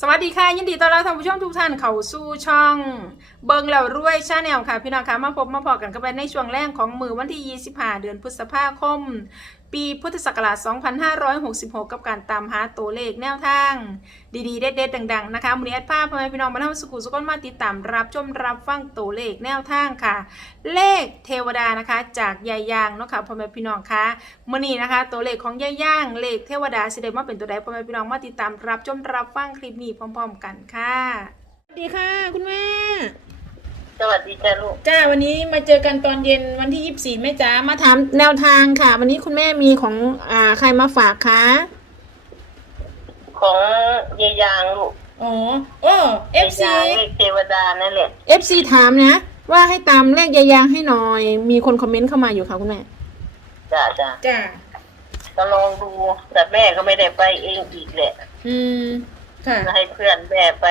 สวัสดีค่ะยินดีต้อนรับท่านผู้ชมทุกท่านเข้าสู่ช่อง เบิงแล้วรวยชาแนลค่ะ พี่น้องคะมาพบมาพอกันกันไปในช่วงแรกของมือวันที่ 25 เดือนพฤษภาคม ปีพุทธศักราช 2566 กับการตามหาตัวเลขแนวทาง ดีๆ เด็ดๆ ดัง ๆ นะคะมือนี้แอดภาพพ่อแม่พี่น้องมาทำสุขุสุขนมาติดตามรับชมรับฟังตัวเลขแนวทางค่ะ เลขเทวดานะคะจากยายยางเนาะค่ะพ่อแม่พี่น้องคะมื่อนี้นะคะ ตัวเลขของยายย่าง เลขเทวดาสิได้มาเป็นตัวใดพ่อแม่พี่น้องมาติดตามรับชมรับฟังคลิปนี้พร้อม ๆ กันค่ะสวัสดีค่ะ คุณแม่ สวัสดีจ้าลูก จ้าวันนี้มาเจอกันตอนเย็นวันที่24แม่จ๋ามาถามแนวทางค่ะ วันนี้คุณแม่มีของอ่าใครมาฝากคะของยายยางลูกอ๋อโอ้ยาย FC ยางเลขเทวดานั่นแหละ FC ถามนะ ว่าให้ตามเลขยายางให้หน่อย มีคนคอมเมนต์เข้ามาอยู่ค่ะคุณแม่จ้าจ้าจ้าก็ลองดูแต่แม่ก็ไม่ได้ไปเองอีกแหละ อืมค่ะ ให้เพื่อนแม่ไป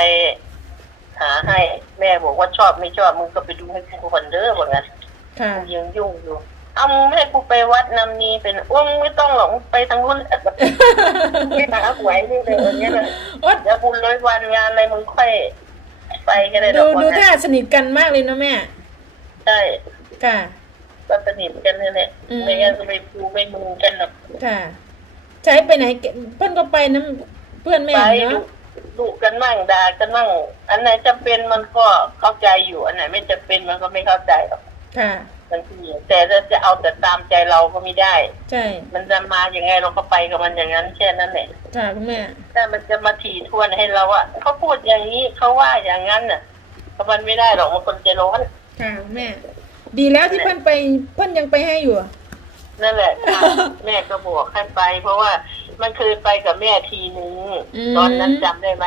หาให้แม่บอกว่าชอบไม่ชอบมึงก็ไปดูให้กูคนเด้อบอกงั้นค่ะกูยังยุ่งอยู่เอามึงให้กูไปวัดนำนีเป็นอ้วงไม่ต้องหรอกมึงไปทางนู้นไม่หาหวยนี่เลยอย่างเงี้ยเลยโอ๊ยเดี๋ยวบุญร้อยวันงานอะไรมึงค่อย ไปก็ได้ดดูอกดูว่าท่างั้นสนิทกันมากเลยนะแม่ใช่ค่ะก็สนิทกันนั่นแหละอืมไม่งั้นก็ไม่ปูไม่มึงกันหรอกค่ะ ใช้ไปไหนเพื่อนก็ไปน้ำเพื่อนแม่ไปดุเนาะ ดุกันมั่งด่ากันมั่งอันไหนจำเป็นมันก็เข้าใจอยู่อันไหนไม่จำเป็นมันก็ไม่เข้าใจหรอกค่ะบางทีแต่ถ้าจะเอาแต่ตามใจเราก็ไม่ได้ ใช่ มันจะมาอย่างไงเราก็ไปกับมันอย่างนั้นแค่นั้นแหละค่ะคุณแม่ถ้ามันจะมาถี่ทวนให้เราอะเขาพูดอย่างนี้เขาว่าอย่างนั้นน่ะเพราะมันไม่ได้หรอกมันคนใจร้อนค่ะคุณแม่ ดีแล้วที่เพื่อนไปเพื่อนยังไปให้อยู่อะนั่นแหละ แม่ก็บอกให้ไป เพราะว่า มันเคยไปกับแม่ทีนึงตอนนั้นจำได้ไหม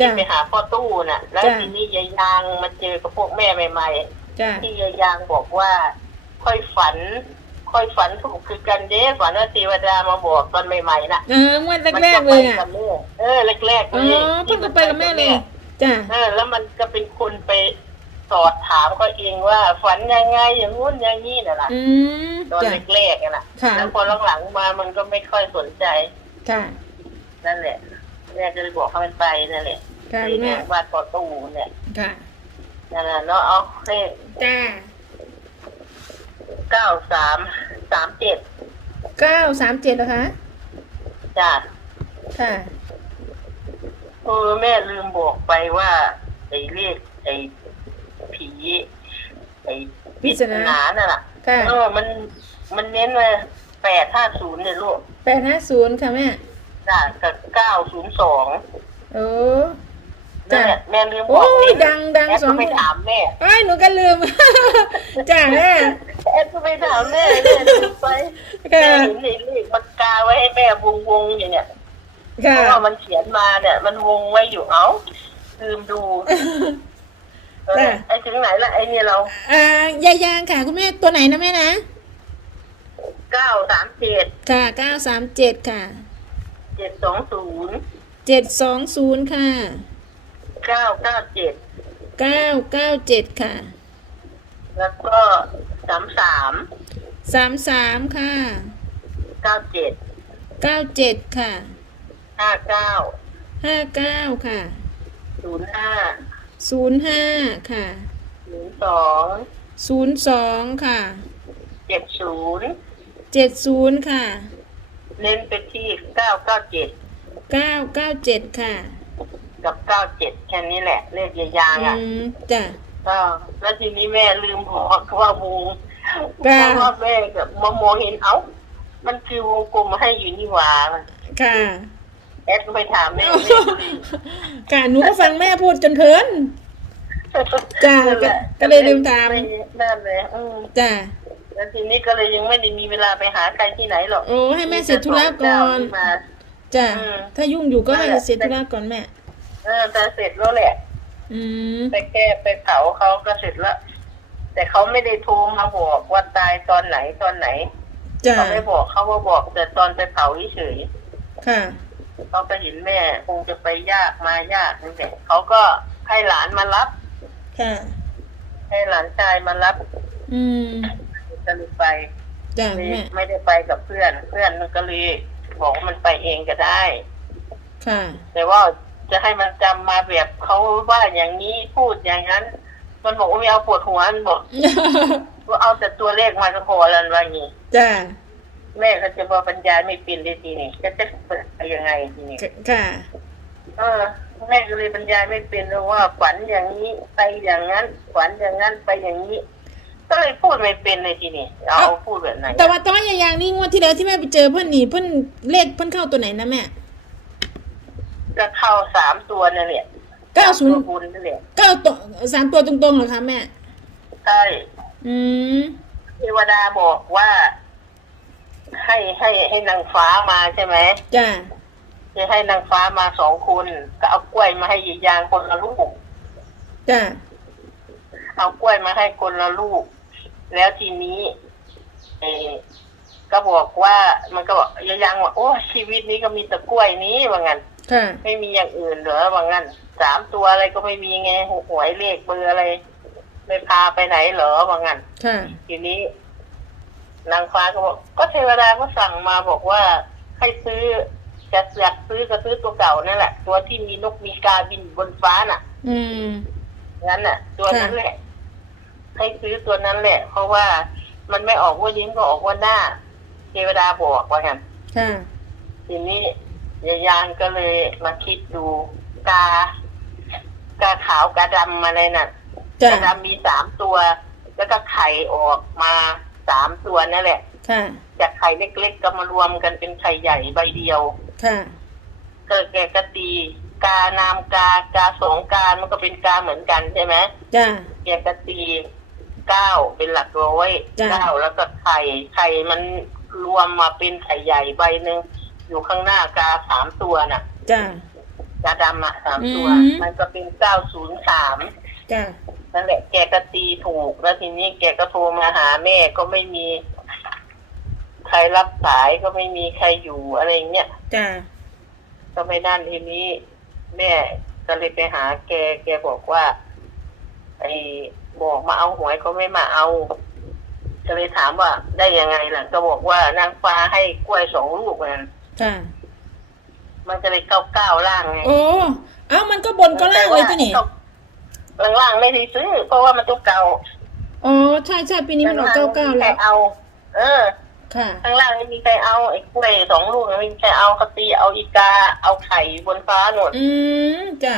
จ้ะ ไปหาพ่อตู้น่ะ แล้วจ้ะ ทีนี้ยายยางมาเจอกับพวกแม่ใหม่จ้าๆที่ยายยางบอกว่า ค่อยฝัน ค่อยฝันถูกคือกันเด้ฝันว่าเทวดามาบอกตอนใหม่ๆน่ะเออเมื่อแรกๆเลยอะ มันก็ไปกับแม่เออแรกๆอ๋เลอยเพิ่งก็ไปกับแม่เลยจ้าเออ แล้วมันก็เป็นคนไปสอดถามเขาเองว่า ฝันยังไงอย่างงู้นอย่างนี้น่ะล่ะอืมตอนจ้าแรกๆน่ะ ค่ะ แล้วพอหลังๆมามันก็ไม่ค่อยสนใจ ค่ะ นั่นแหละแม่ก็เลยบอกให้มันไปนั่นแหละค่ะที่คุณแม่เนี่ยบ้านพ่อตู้เนี่ยค่ะนั่นแหละเนาะเอาเลขจ้าเก้าสามสามเจ็ดเก้าสามเจ็ดนะคะจ้ะค่ะเออแม่ลืมบอกไปว่าไอ้เลขไอ้ผีไอ้ปริศนาน่ะล่ะค่ะเออมันมันเน้นว่าแปดห้าศูนย์เนี่ยลูก แปดห้าศูนย์ค่ะแม่จ้ะกับเก้าศูนย์สองโอ้นั่จ้านแหละแม่ลืมบโอ้อกยนิดดังดังแอดสอก็งไปถามแม่ไอ้ยหนูก็ลืม จ้าแม่แอดก็ไปถามแม่แม่ลืมไปค่ะแม่เห็นไอ้เลขปากกาไว้ให้แม่วงวงๆอย่างเนี้ยเพค่ะราะว่ามันเขียนมาเนี่ยมันวงไว้อยู่เอ้าลืมดูเออจ้ะไอ้ถึงไหนละไอ้เนี่ยเรา อ่ายายางค่ะ คุณแม่ตัวไหนนะแม่นะ เก้าสามเจ็ดค่ะเก้าสามเจ็ดค่ะเจ็ดสองศูนย์เจ็ดสองศูนย์ค่ะเก้าเก้าเจ็ดเก้าเก้าเจ็ดค่ะ แล้วก็สามสามสามสามค่ะเก้าเจ็ดเก้าเจ็ดค่ะห้าเก้าห้าเก้าค่ะศูนย์ห้าศูนย์ห้าค่ะศูนย์สองศูนย์สองค่ะเจ็ดศูนย์ เจ็ดศูนย์ค่ะ เน้นไปที่เก้าเก้าเจ็ดเก้าเก้าเจ็ดค่ะ กับเก้าเจ็ดแค่นี้แหละ เลขยางๆอือะมจ้ะ ก็แล้วทีนี้แม่ลืมบอกว่าวงเพค่ะราะว่าแม่แบบมองมองเห็นเอ้า มันคือวงกลมให้อยู่นี่หว่าค่ะ แอดก็ไปถามแม่ ค่ะหนูก็ฟังแม่พูดจนเพลิน จ้ะนั่นแหละก็เลยลืมถามไนั่นเลยอืมจ้ะ แล้วทีนี้ก็เลยยังไม่ได้มีเวลาไปหาใครที่ไหนหรอกโอ้ให้แม่เสร็จธุระก่อนมีแต่สงเจ้าที่มาจ้ะอืมถ้ายุ่งอยู่ก็ให้นั่นแหละเสร็จธุระก่อนแม่เออแต่เสร็จแล้วแหละ อืมไปแก้ไปเผาเขาก็เสร็จแล้วแต่เขาไม่ได้โทรมาบอกว่าตายตอนไหนตอนไหนจ้ะเขาไม่บอกเขาว่าบอกแต่ตอนไปเผาเฉยค่ะๆเขาก็เห็นแม่คงจะไปยากมายากนั่นแหละเขาก็ให้หลานมารับ ค่ะ ให้หลานชายมารับ อืม ก็เลยไปจ้ะไม่แม่ไม่ได้ไปกับเพื่อน เพื่อนมันก็เลยบอกว่ามันไปเองก็ได้ ค่ะ แต่ว่าจะให้มันจำมาแบบเขาว่าอย่างนี้พูดอย่างนั้น มันบอกว่าไม่เอาปวดหัวมันบอกว่าเอาแต่ตัวเลขมาก็พอแล้วว่าอย่างนี้จ้าแม่เขาจะบอกบรรยายไม่เป็นเลยทีนี้จะจะเปิดไปยังไงทีนี้ค่ะ เออ แม่ก็เลยบรรยายไม่เป็นเลยว่าฝันอย่างนี้ไปอย่างนั้นฝันอย่างนั้นไปอย่างนี้ ก็เลยพูดไม่เป็นเลยทีนี้เอาเอ้าพูดแบบไหนแต่ว่าต้อยอย่างนี้งวดที่แล้วที่แม่ไปเจอเพื่อนนี่เพื่อนเลขเพื่อนเข้าตัวไหนนะแม่จะเข้าสามตัวนั่นแหละเก้าศูนย์ตัวบุญนั่นแหละเก้าตัวสามตัวตรงๆเหรอคะแม่ใช่อืมเทวดาบอกว่า ให้ให้ให้นางฟ้ามาใช่ไหมจ้าจะให้นางฟ้ามาสองคนก็เอากล้วยมาให้ยียางคนละลูกจ้าเอากล้วยมาให้คนละลูก แล้วทีนี้เออก็บอกว่ามันก็บอกยายยังว่าโอ้ชีวิตนี้ก็มีแต่กล้วยนี้ว่างั้นค่ะไม่มีอย่างอื่นเหรอว่างั้นสามตัวอะไรก็ไม่มีไงหวยเลขเบอร์อะไร ไม่พาไปไหนเหรอว่างั้นค่ะทีนี้ นางฟ้าก็บอกก็เทวดาก็สั่งมาบอกว่าให้ซื้อจะอยากซื้อก็ซื้อตัวเก่านั่นแหละ ตัวที่มีนกมีกาบินบนฟ้าน่ะ อืมงั้นน่ะ ตัวนั้นแหละ ให้ซื้อตัวนั้นแหละ เพราะว่ามันไม่ออกว่ายิ้มก็ออกว่าหน้า เทวดาบอกว่างั้นค่ะทีนี้ยายานก็เลยมาคิดดูกากาขาวกาดำอะไรน่ะจ้ากาดำมีสามตัว แล้วก็ไข่ออกมาสามตัวนั่นแหละค่ะจากไข่เล็กๆก็มารวมกันเป็นไข่ใหญ่ใบเดียวค่ะก็แกก็ตีกานามกากาสองกา มันก็เป็นกาเหมือนกันใช่ไหมจ้าแกก็ตี เก้าเป็นหลักร้อยจ้ะ เก้าแล้วก็ไข่ไข่มันรวมมาเป็นไข่ใหญ่ใบหนึ่งอยู่ข้างหน้ากาสามตัวน่ะจ้า กาดำอะสามตัว อืม มันก็เป็นเก้าศูนย์สามจ้านั่นแหละแกก็ตีถูกแล้วทีนี้แกก็โทรมาหาแม่ก็ไม่มี ใครรับสายก็ไม่มีใครอยู่อะไรเงี้ย จ้าก็ไม่นั่นทีนี้ แม่ก็เลยไปหาแกแกบอกว่าไอ้ บอกมาเอาหวยก็ไม่มาเอาก็เลยถามว่าได้ยังไงล่ะ ก็บอกว่านางฟ้าให้กล้วยสองลูกมันจ้ามันก็เลยเก้าเก้าล่างไงโอ้เอ้ามันก็บนก็ล่างเลยตัวนี่ล่างล่างๆไม่ได้ซื้อ เพราะว่ามันตัวเก่าอ๋อใช่ใช่ปีนี้มันออกเก้าเก้าไม่มีใครแล้วเอา เออ ค่ะข้างล่างไม่มีใครเอาไอ้กล้วยสองลูกไม่มีใครเอาเขาตีเอาอีกาเอาไข่บนฟ้าหนดอืมจ้า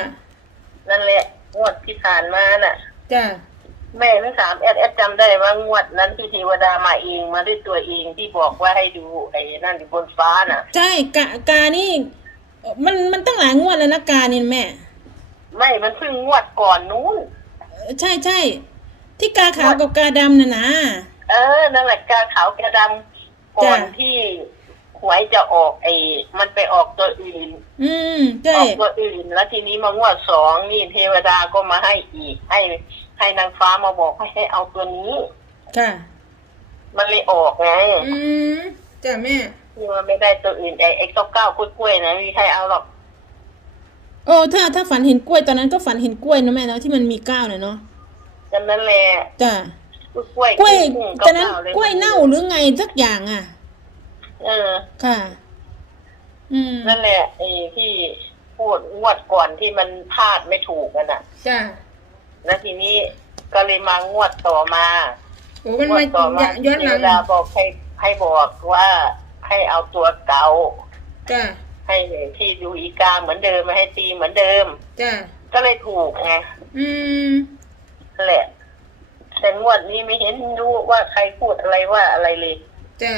นั่นแหละงวดที่ผ่านมาน่ะจ้า แม่ทั้งสามแอดแอดจำได้ว่างวดนั้นที่เทวดามาเองมาด้วยตัวเองที่บอกว่าให้ดูไอ้นั่นอยู่บนฟ้าน่ะ ใช่กะกานี่ มันมันตั้งหลายงวดแล้วนะกานี่แม่ ไม่มันเพิ่งงวดก่อนนู้นเออใช่ใช่ที่กาขาวกับกาดำน่ะนะเออนั่นแหละกาขาวกาดำก่อนจ้ะที่หวยจะออกไอ้มันไปออกตัวอื่น อืมใช่ออกตัวอื่น แล้วทีนี้มางวดสองนี่เทวดาก็มาให้อีกให้ ให้นางฟ้ามาบอกให้ให้เอาตัวนี้ค่ะมันเลยออกไงอืมจ้าแม่ ที่มันไม่ได้ตัวอื่นไอ้ไอ้เก้าเก้ากล้วยๆนะไม่มีใครเอาหรอกโอ้ถ้าถ้าฝันเห็นกล้วยตอนนั้นก็ฝันเห็นกล้วยนะแม่เนาะที่มันมีก้าวน่ะเนาะดังนั้นแหละจ้ากล้วยกล้วยกุ้งตอนนั้นเๆกล้วยเน่าหรือไงสักอย่างอะ เออ ค่ะ อืมนั่นแหละไอ้ที่พูดงวดก่อนที่มันพลาดไม่ถูกกันอะ จ้า แล้วทีนี้ก็เลยมางวดต่อมาโอ้มันงวมาดต่อมาย้อนหลังเวลาบอกให้ให้บอกว่าให้เอาตัวเก่าจ้าให้ที่ดูอีกาเหมือนเดิมไม่ให้ตีเหมือนเดิม จ้าก็เลยถูกไงอืมนั่นแหละแต่งวดนี้ไม่เห็นรู้ว่าใครพูดอะไรว่าอะไรเลยจ้า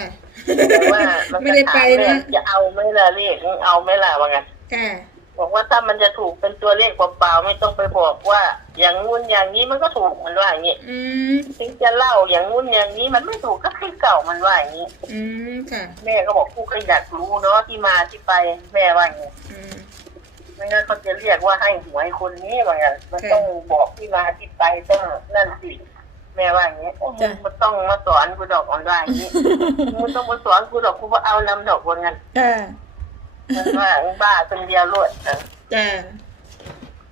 แต่ว่ามันไม่ได้ไปก็ถามนะแม่จะเอาไหม่ละเลขมึงเอาไหม่ละว่างั้นจ้า บอกว่าถ้ามันจะถูกเป็นตัวเลขเปล่าๆไม่ต้องไปบอกว่า อย่างงู้นอย่างนี้มันก็ถูกมันว่าอย่างนี้อืมถึงจะเล่าอย่างงู้นอย่างนี้มันไม่ถูกก็คือเก่ามันว่าอย่างนี้อืมค่ะแม่ก็บอกผู้ก็อยากรู้เนาะที่มาที่ไปแม่ว่าอย่างนี้อืมไม่งั้นเขาจะเรียกว่าให้หวยคนนี้ว่าอย่างนั้นมันค่ะต้องบอกที่มาที่ไปต้องนั่นสิแม่ว่าอย่างนี้โอ้จ้ะมันต้องมาสอนกูดอกอ่อนว่าอย่างนี้มึงต้องมาสอนกูดอกกูว่าเอานำดอกว่างั้นจ้า มันว่าบ้าคนเดียวรวดเออจ้า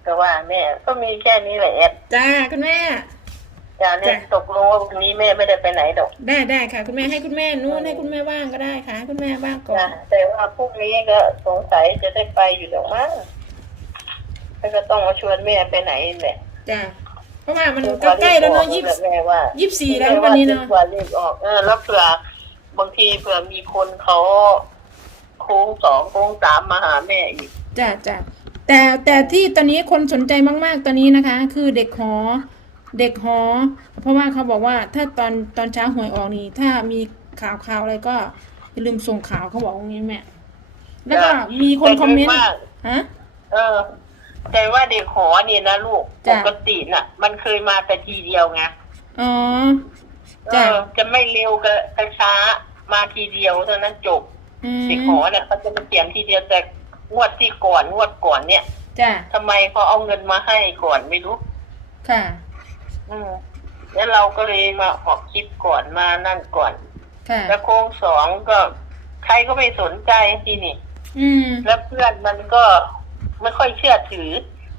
ก็ว่าแม่ ก็มีแค่นี้แหละแอบจ้าคุณแม่ อย่าเนี่ยจ้ะตกลงว่าวันนี้แม่ไม่ได้ไปไหนดอกได้ได้ค่ะ คุณแม่ให้คุณแม่นู่นให้คุณแม่ว่างก็ได้ค่ะให้คุณแม่ว่างก่อนนะแต่ว่าพรุ่งนี้ก็สงสัยจะได้ไปอยู่ดอกมั้งแล้วก็ต้องมาชวนแม่ไปไหนแหละจ้ะเพราะว่ามันก็ใกล้แล้วเนาะยี่แม่ว่ายี่สิบสี่แล้ววันนี้เนาะกว่าเลขออกเออแล้วเผื่อบางทีเผื่อมีคนเขา โค้งสองโค้งสามมาหาแม่อีกจ้ะจ้ะแต่แต่ที่ตอนนี้คนสนใจมาก ๆ ตอนนี้นะคะ คือเด็กหอ เด็กหอ เพราะว่าเขาบอกว่าถ้าตอนตอนเช้าหวยออกนี่ถ้ามีข่าวข่าวอะไรก็อย่าลืมส่งข่าวเขาบอกอย่างนี้แม่แล้วก็มีคนคอมเมนต์แต่ว่าฮะเออ แต่ว่าเด็กหอนี่นะลูกปจ้ะกติน่ะ มันเคยมาแต่ทีเดียวไงอ๋อเอจ้ะอจะไม่เร็วกับกระช้ามาทีเดียวเท่านั้นจบ อืมเด็กหอเนี่ยเขาจะมาเขียนทีเดียวแต่งวดที่ก่อนงวดก่อนเนี่ยจ้ะทำไมเขาเอาเงินมาให้ก่อนไม่รู้ ค่ะ อืมแล้วเราก็เลยมาออกคลิปก่อนมานั่นก่อน ค่ะ แล้วโค้งสองก็ ใครก็ไม่สนใจทีนี่ อืม แล้วเพื่อนมันก็ไม่ค่อยเชื่อถือ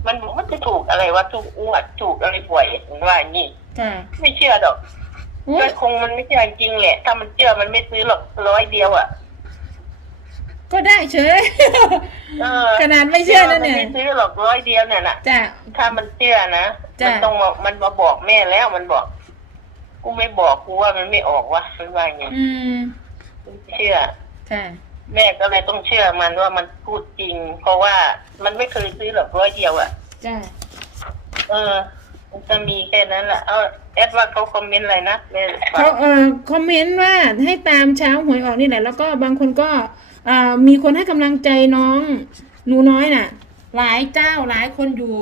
มันบอกมันจะถูกอะไรวะถูกอ้วดถูกอะไรบ่อยมันว่าอย่างนี้ค่ะไม่เชื่อดอกอุ๊ยก็คงมันไม่เชื่อจริงแหละ ถ้ามันเชื่อมันไม่ซื้อหรอกร้อยเดียวอะ ก็ได้เฉย เออขนาดไม่เชื่อนั่นเนี่ย มัไม่ซื้อหรอกร้อยเดียวเนี่ยน่ะ จ้ะ ถ้ามันเชื่อนะ จ้ะ มันต้องมามันมาบอกแม่แล้วมันบอก กูไม่บอกกูว่ามันไม่ออกวะมันว่าอย่างไงอืมเชื่อ ค่ะ แม่ก็เลยต้องเชื่อมันว่ามันพูดจริง เพราะว่ามันไม่เคยซื้อหรอกร้อยเดียวอะ่ะ จ้ะ เออ มันจะมีแค่นั้นแหละเอาแอดว่าเขาคอมเมนต์อะไรนะแม่เขาเอ่อคอมเมนต์ว่าให้ตามเช้าหวยออกนี่แหละ แล้วก็บางคนก็ อ่ามีคนให้กำลังใจน้องหนูน้อยน่ะ หลายเจ้าหลายคนอยู่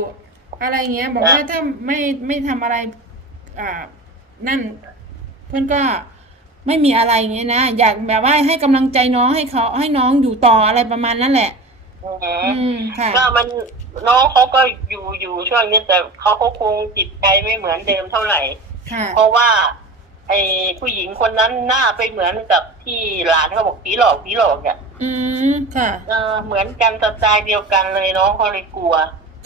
อะไรเงี้ย บอกว่าถ้าไม่ไม่ทำอะไร อ่า นั่น เพื่อนก็ไม่มีอะไรเงี้ยนะอยากแบบว่าให้กำลังใจน้องให้เขาให้น้องอยู่ต่ออะไรประมาณนั้นแหละ อือหือือมค่ะก็มันน้องเขาก็อยู่อยู่ช่วงนี้แต่เขาก็คงจิตใจไม่เหมือนเดิมเท่าไหร่ ค่ะ เพราะว่า ไอ้ผู้หญิงคนนั้นหน้าไปเหมือนกับที่หลานเขาบอกผีหลอกผีหลอกเนี่ยอืมค่ะเออเหมือนกันสไตล์เดียวกันเลยน้องเขาเลยกลัว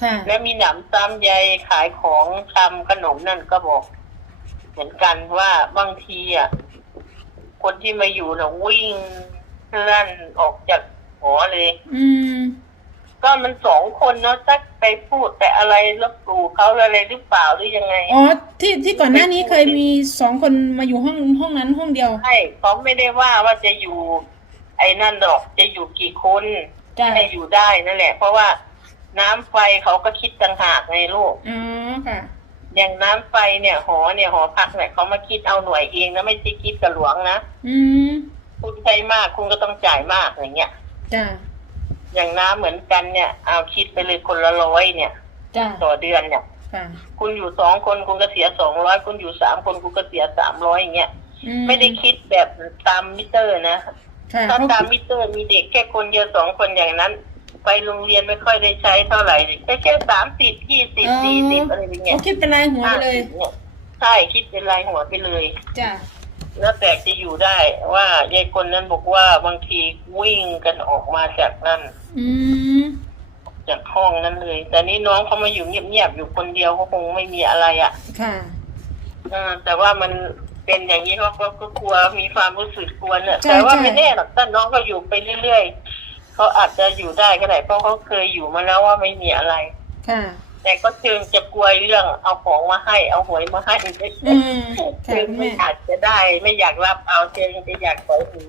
ค่ะ และมีหนำซ้ำใยขายของทำขนมนั่นก็บอก เหมือนกันว่าบางทีอะคนที่มาอยู่น่ะวิ่งลั่นออกจากหอเลย อืม ก็มันสองคนเนาะสักไปพูดแต่อะไรลบหลู่เขาอะไรหรือเปล่าหรือยังไงอ๋อที่ที่ก่อนหน้านี้เคยมีสองคนมาอยู่ห้องห้องนั้นห้องเดียว ใช่เขาไม่ได้ว่าว่าจะอยู่ ไอ้นั่นดอกจะอยู่กี่คนจ้ะให้อยู่ได้นั่นแหละ เพราะว่าน้ำไฟเขาก็คิดต่างหากไงลูก อ๋อค่ะ อย่างน้ำไฟเนี่ยหอเนี่ยหอพักเนี่ยเขามาคิดเอาหน่วยเองนะไม่ใช่คิดกับหลวงนะอืมคุณใช้มากคุณก็ต้องจ่ายมากอย่างเงี้ย จ้ะ อย่างน้ำเหมือนกันเนี่ย เอาคิดไปเลยคนละร้อยเนี่ย จ้ะต่อเดือนเนี่ย ค่ะคุณอยู่สองคนคุณก็เสียสองร้อยคุณอยู่สามคนคุณก็เสียสามร้อยอย่างเงี้ยอืไม่ได้คิดแบบตามมิเตอร์นะค่ะถ้าเขาตามมิเตอร์มีเด็กแค่คนเดียวสองคนอย่างนั้น ไปโรงเรียนไม่ค่อยได้ใช้เท่าไหร่แค่แค่สามสิบยี่สิบสี่สิบอะไรอย่างเงี้เขายคิดเป็นรายหัวไปเลย50นี่ใช่คิดเป็นรายหัวไปเลย จ้ะ แล้วแต่จะอยู่ได้ว่ายายคนนั้นบอกว่าบางทีวิ่งกันออกมาจากนั่น อืมจากห้องนั้นเลย แต่นี่น้องเขามาอยู่เงียบๆอยู่คนเดียวก็คงไม่มีอะไรอะ่ะค่ะเออแต่ว่ามันเป็นอย่างนี้เขาก็ก็กลัวมีความรู้สึกกลัวเนี่ยใช่แต่ว่าใช่ ไม่แน่หรอกถ้าน้องก็อยู่ไปเรื่อยๆเขาอาจจะอยู่ได้ก็ได้เพราะเขาเคยอยู่มาแล้วว่าไม่มีอะไร ค่ะ แต่ก็เชิงจะกลัวเรื่องเอาของมาให้ เอาหวยมาให้อืมค่ะเชิงคุณไม่แม่อาจจะได้ไม่อยากรับเอาเชิงจะอยากขอหนี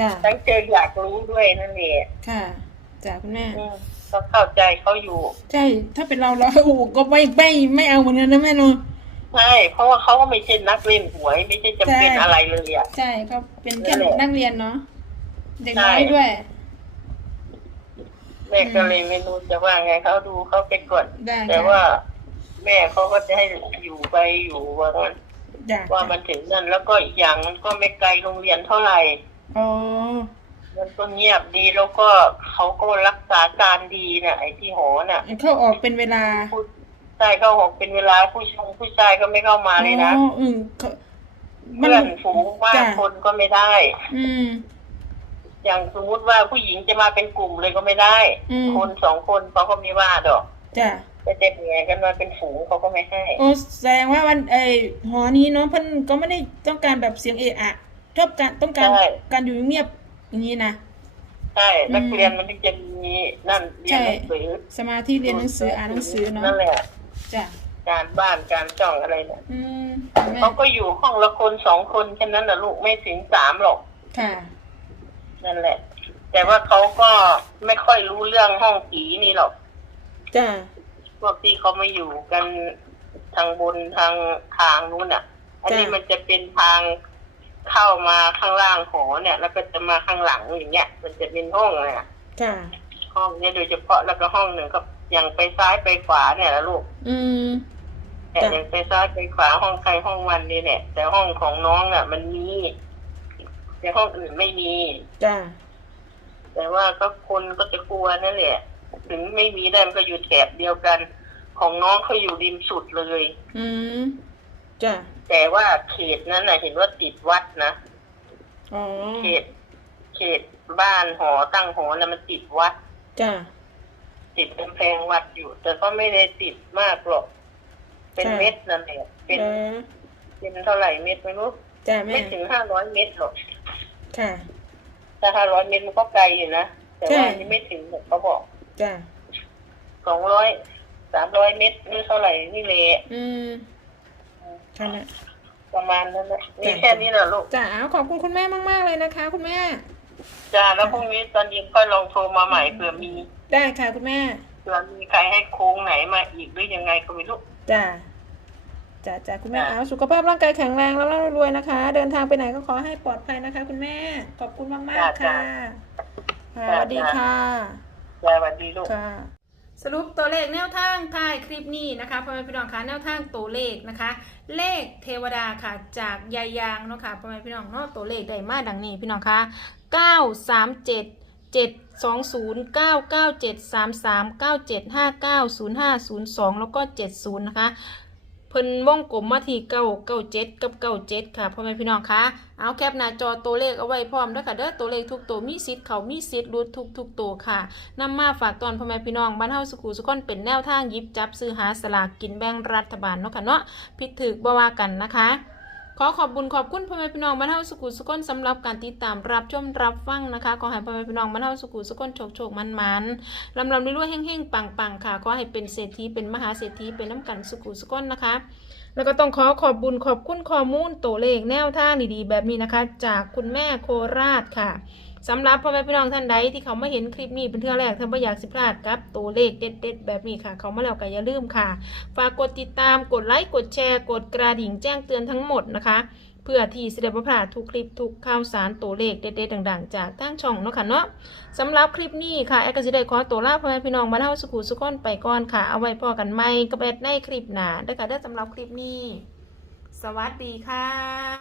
จ้ะทั้งเชิงอยากรู้ด้วยนั่นแหละค่ะจ้ะคุณแม่ อืมก็เข้าใจเขาอยู่ใช่ ถ้าเป็นเราเราโอ้โหก็ไม่ไม่ไม่เอาเหมือนกันนะแม่เนาะใช่เพราะว่าเขาก็ไม่ใช่นักเล่นหวย ไม่ใช่จำเป็นใช่อะไรเลยอะ ใช่เขาเป็นแค่นั่นแหละ นักเรียนเนาะเด็กใช่น้อยด้วย แม่ก็เลยไม่รู้จะว่าไงเขาดูเขาไปก่อนได้แต่ค่ะว่า แม่เขาก็จะให้อยู่ไปอยู่ว่างั้นจ้ะว่ามันถึงนั่น แล้วก็อีกอย่างมันก็ไม่ไกลโรงเรียนเท่าไหร่ อ๋อ มันก็เงียบดีแล้วก็เขาก็รักษาการดีน่ะ ไอ้ที่หอน่ะเข้าออกเป็นเวลาผู้ชายเข้าหอกเป็นเวลาผู้ชายผู้ชายก็ไม่เข้ามาเลยนะอ๋ออืมเขามันเพื่อนฝูงมากจ้ะคนก็ไม่ได้ อืม อย่างสมมุติว่าผู้หญิงจะมาเป็นกลุ่มเลยก็ไม่ได้ อืม คนสองคนเขาก็ไม่ว่าดอกจ้ะแต่เจ็บแง่กันมาเป็นฝูงเขาก็ไม่ให้ โอ้แสดงว่าวันไอหอนี้เนาะเพิ่นก็ไม่ได้ต้องการแบบเสียงเอะอะชอบการต้องการใช่ การอยู่เงียบอย่างนี้นะใใช่นักเรียนมันถึงจะมีนั่นเรียนหนังสือสมาธิเรียนหนังสืออ่านหนังสือเนาะนั่นแหละ จ้ะการบ้านการจ้องอะไรเนี่ยอืมแม่เขาก็อยู่ห้องละคนสองคนแค่นั้นนะลูกไม่ถึงสามหรอก ค่ะ นั่นแหละ แต่ว่าเขาก็ไม่ค่อยรู้เรื่องห้องผีนี่หรอก จ้ะพวกที่เขามาอยู่กันทางบนทางทางนู้นอะ อันนี้จ้ะมันจะเป็นทางเข้ามาข้างล่างหอเนี่ย แล้วก็จะมาข้างหลังอย่างเงี้ย มันจะเป็นห้องเลยอะค่ะห้องเนี้ยโดยเฉพาะแล้วก็ห้องหนึ่งก็อย่างไปซ้ายไปขวาเนี่ยนะลูก อืมแต่จ้ะอย่างไปซ้ายไปขวาห้องใครห้องมันนี่เนี่ยแต่ห้องของน้องอะ มันมี แต่ห้องอื่นไม่มี จ้ะแต่ว่าก็คนก็จะกลัวนั่นแหละ ถึงไม่มีได้มันก็อยู่แถบเดียวกัน ของน้องเขาอยู่ริมสุดเลย อืมจ้ะแต่ว่าเขตนั้นน่ะเห็นว่าติดวัดนะอ๋อเขต เขตบ้านหอตั้งหอนะมันติดวัด จ้ะติดกำแพงวัดอยู่ แต่ก็ไม่ได้ติดมากหรอก เป็นค่ะเม็ดนั่นแหละเป็นเออเป็นเท่าไหร่เม็ดไม่รู้จ้ะแม่ไม่ถึงห้าร้อยเม็ดหรอก ค่ะ ถ้าห้าร้อยเม็ดมันก็ไกลอยู่นะ แต่ว่าใช่อันนี่ไม่ถึงหรอกเขาบอกจ้ะสองร้อยสามร้อยเม็ดนี่เท่าไหร่นี่แหละอืมค่ะนะประมาณนั้นแหละนี่จ้ะแค่นี้แหละลูกจ้ะเอาขอบคุณคุณแม่มาก ๆ เลยนะคะ คุณแม่จ้าแล้วพรุ่งนี้ตอนเย็นค่อยลองโทรมาใหม่เผื่อมี ได้ค่ะคุณแม่เผื่อมีใครให้โค้งไหนมาอีกหรือยังไงก็ไม่รู้จ้ะ จ้ะจ้ะคุณแม่จ้ะเอาสุขภาพร่างกายแข็งแรงแล้วร่ำรวยนะคะ เดินทางไปไหนก็ขอให้ปลอดภัยนะคะ คุณแม่ขอบคุณมากๆค่ะค่ะสวัสดีค่ะจ้าสวัสดีลูกค่ะสรุปตัวเลขแนวทางท้ายคลิปนี้นะคะพ่อแม่พี่น้องคะแนวทางตัวเลขนะคะ เลขเทวดาค่ะจากยายยางเนาะค่ะพ่อแม่พี่น้องเนาะตัวเลขได้มาดังนี้พี่น้องคะ937 720 997 33 97 59 05 02 แล้วก็ 70 นะคะ เพิ่นวงกลมมาที่เก้าเก้าเจ็ดกับเก้าเจ็ดค่ะพ่อแม่พี่น้องคะเอาแคปหน้าจอตัวเลขเอาไว้พร้อมด้วยค่ะเด้อตัวเลขทุกตัวมีสิทธิ์เขามีสิทธิ์รูดทุกทุกตัวค่ะนำมาฝากตอนพ่อแม่พี่น้องบ้านเฮาสุขุสุขนเป็นแนวทางยิบจับซื้อหาสลากกินแบ่งรัฐบาลเนาะค่ะเนาะผิดถือบ่ว่ากันนะคะ ขอขอบบุญขอบคุณพ่อแม่พี่น้องบ้านเฮาสุขุสุขนสำหรับการติดตามรับชมรับฟังนะคะ ขอให้พ่อแม่พี่น้องบ้านเฮาสุขุสุขนโชคโชคมันมันลำลำรวยๆแห้งๆปังๆค่ะ ขอให้เป็นเศรษฐีเป็นมหาเศรษฐีเป็นน้ำกันสุขุสุขนนะคะ แล้วก็ต้องขอขอบบุญขอบคุณข้อมูลตัวเลขแนวทางดีๆ แบบนี้นะคะ จากคุณแม่โคราชค่ะ สำหรับพ่อแม่พี่น้องท่านใดที่เขามาเห็นคลิปนี้เป็นเทื่อแรกท่านไม่อยากสิพลาดกับตัวเลขเด็ดๆ แบบนี้ค่ะ เขามาแล้วก็อย่าลืมค่ะ ฝากกดติดตามกดไลค์กดแชร์ กดกระดิ่งแจ้งเตือนทั้งหมดนะคะ เพื่อที่จะได้บ่พลาดทุกคลิปทุกข่าวสารตัวเลขเด็ดๆดังๆ จากทางช่องเนาะค่ะเนาะสำหรับคลิปนี้ค่ะแอดก็จะได้ขอตัวลาพ่อแม่พี่น้องบ้านเฮาสุขุสุขอนไปก่อนค่ะ เอาไว้พอกันใหม่กับแอดในคลิปหน้าได้อค่ะได้อสำหรับคลิปนี้ สวัสดีค่ะ